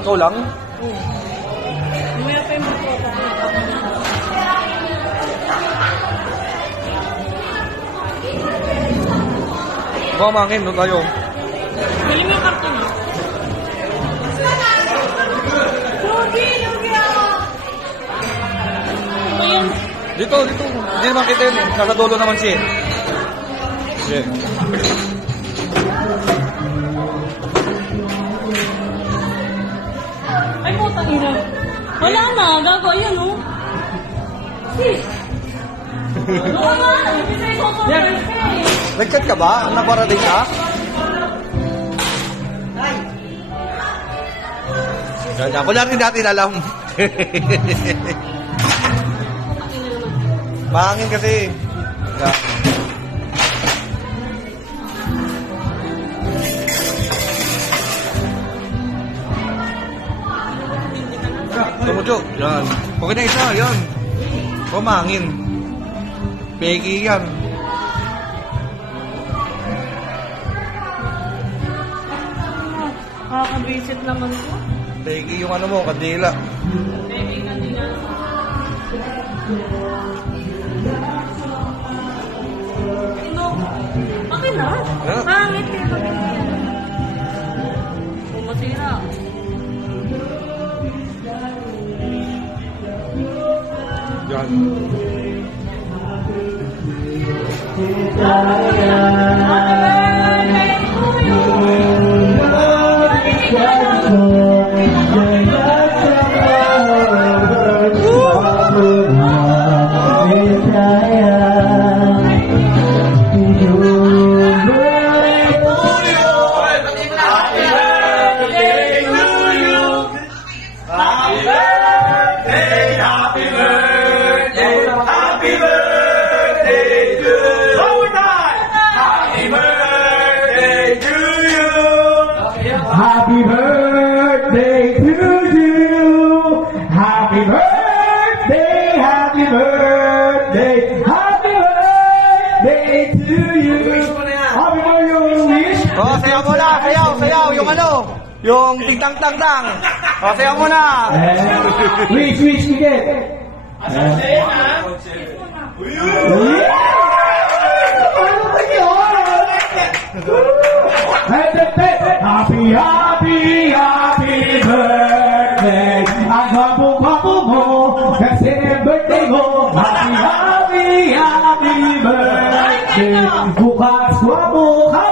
Ikaw lang? Mamaya pa yung magpota. Baka mangin, doon tayo. Bili mo yung karton ah. Lugi ako! Ano yan? Dito. Hindi naman kita yun eh. Nasa dulo naman siya eh. Yeah. Ay, puta ina. Wala na, gago. Ayan, oh. Sis. Oo nga, hindi sa'yo tutuloy ka eh. Nag-chat ka ba? Naparating ka? Yan, wala rin natin alam. Mahangin kasi. Yeah. Tumucho. Yan. Okay na isa. Yan. Mahangin. Peggy yan. Nakaka-visit naman ko. Peggy yung ano mo, kandila. Peggy kanina. Ino, bakit na? Yeah. Pangit eh, bakit na yan? Masira. Yan. Happy birthday to you. Happy birthday, happy birthday, happy birthday to you. Happy birthday, wish. Oh, sayaw muna, sayaw, yung ano, yung ting-tang-tang-tang. Oh, sayaw muna. Wish, again. Happy, happy, happy birthday. Ang gwapo-gwapo mo, kasi birthday mo. Happy, happy, happy birthday. Bukas gwapo ka